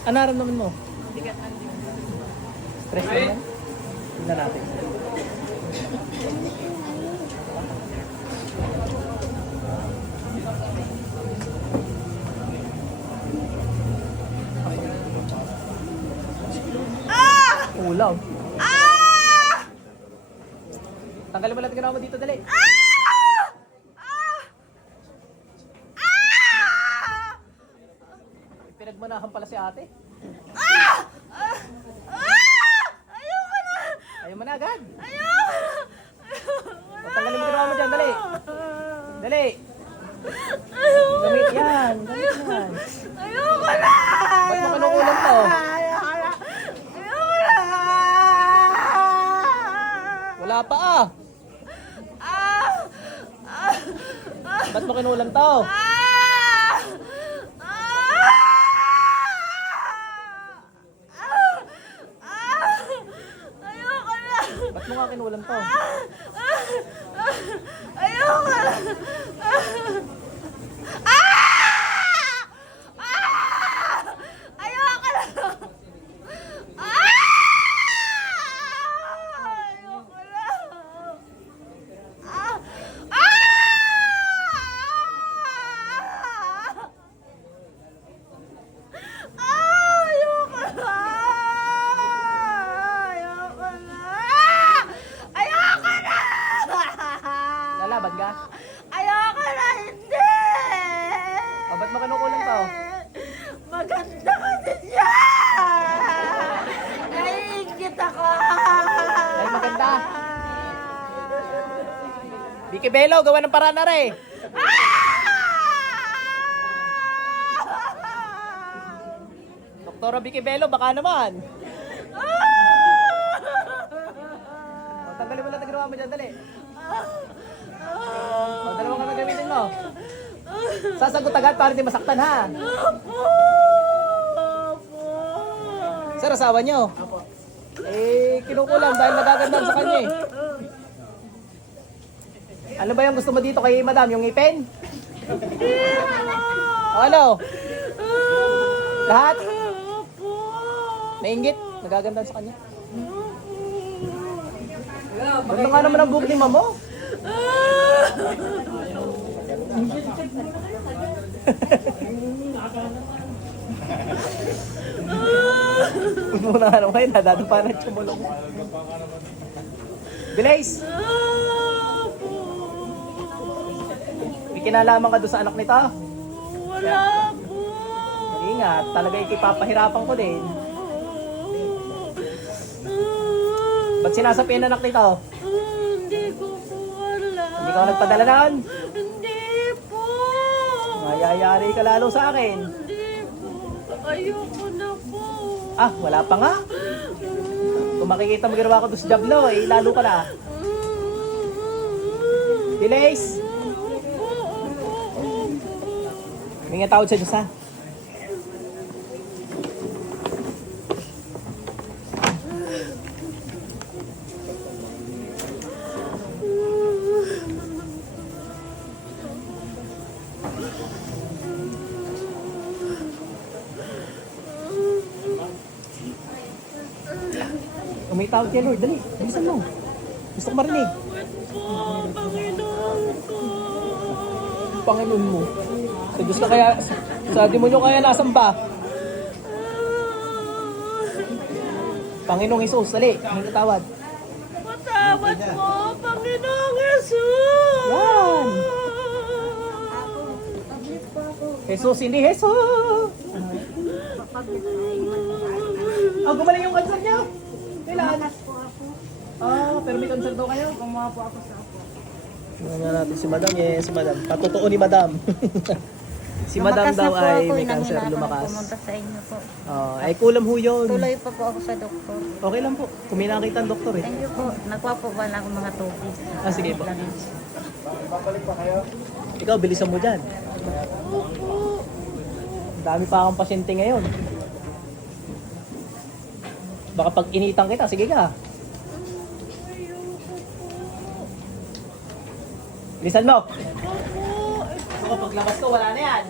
Ano naramdaman mo? Bigat ng dibdib. Stress lang yan? Tignan natin. Ulaw. Tanggalin mo lang ginawa mo dito, dali. Pinagmanahan pala si ate. Ayaw mo na agad. O, tanggalin mo ginawa mo dyan, dali. Dali. Gamit yan. Gamit yan. Ayoko na! Ba't mo to? Ayoko na! Ayoko na! Wala pa ah. Ah! Ah! Ba't mo kinulan to? Ah! Ah! Ah! Ayoko na! Ba't mo nga kinulan to? Ayoko na! Ah! Ah! Ayoko na! Ah! Ayoko na! Ah! Ah! Ah! Ayoko na! Ayoko na! Ayoko na! Lalaban ka? Ayoko na, hindi! O, ba't mo kinukulan to? Maganda ka din yan! Naiingit ako! Ay, maganda. Vicky Bello, gawa ng paraan na rin. Doktora Vicky Bello, baka naman. O, tanggalin mo lang ang ginawa mo dyan, dali. O, dalawang ka gamitin mo. Sasagot agad para hindi masaktan ha. Sir, asawa niyo? Eh, kinukulam dahil nagagandaan sa kanya eh. Ano ba yung gusto mo dito kay madam? Yung ipin? O ano? Lahat? Nainggit? Nagagandaan sa kanya? Ganda nga naman ang buhok ni mamo. Muna nga naman nadadapa na chumulong. Bilays! May kinalaman ka doon sa anak nito? Wala po! Ingat, talaga ikipapahirapan ko din. Ba't sinasabihin anak nito? Hindi ko po alam. Hindi ka nagpadala noon? Hindi po! Mayayari ka lalo sa akin. Hindi po. Ayoko na po. Ah, wala pa nga. Kung makikita mo ginawa ko doon sa Jablo, eh, lalo ka na. Delays! May nga tawad sa Diyos ha. May tawag kay Lord, dali, bilisan mo. Gusto ko marinig. Panginoon ko. Panginoon mo. Sa Diyos na kaya, sa demonyo kaya nasamba. Panginoong Isus, dali, may katawad. Patawad po, Panginoong Jesus! Yan! Jesus, hindi Jesus! Ah, gumaling yung cancer niya. Kailan? Ah, pero may cancer daw kayo. Gumawa po ako sa ako. Tingnan natin si Madam. Yes, si Madam. Patotoo ni Madam. si Madam daw po ay ako, may cancer, lumakas. Pumunta sa inyo po. Oh, ay kulam ho yun. Tuloy pa po ako sa doktor. Okay lang po. Kung may nakita ang doktor eh. Thank you po. Nagwa po ba na ako mga tubig? Ah, sige po. Ikaw, bilisan mo dyan. Ang Dami pa akong pasyente ngayon. Baka pag initan kita, sige ka. Bilisan mo ko, paglabas ko, wala na yan.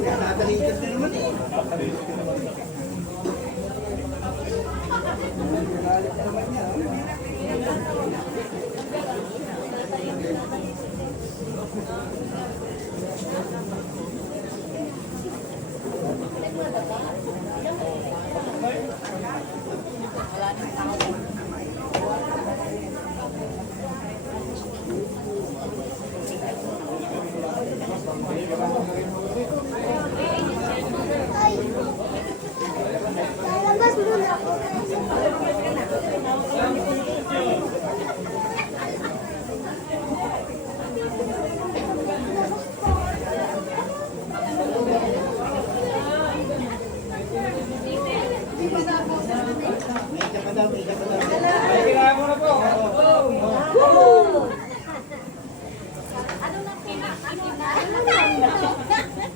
Nakakalitan na naman eh.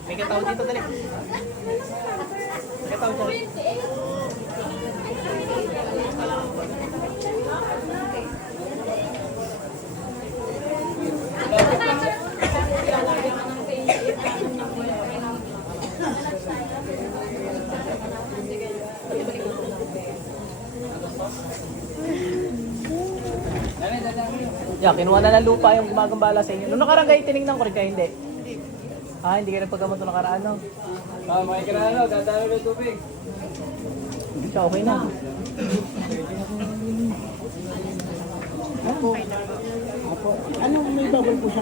May kataw dito, dali. Kataw dyan. Yeah, kinuha na ng lupa yung gumagambala sa inyo. Nung nakarang kayo tinignan ko rin kayo, hindi. Ah, hindi kayo nagpaggamot nung nakaraan, no? Ah, may kinano, dadalo ng tubig. Siya, okay na. Ano, may bubble po siya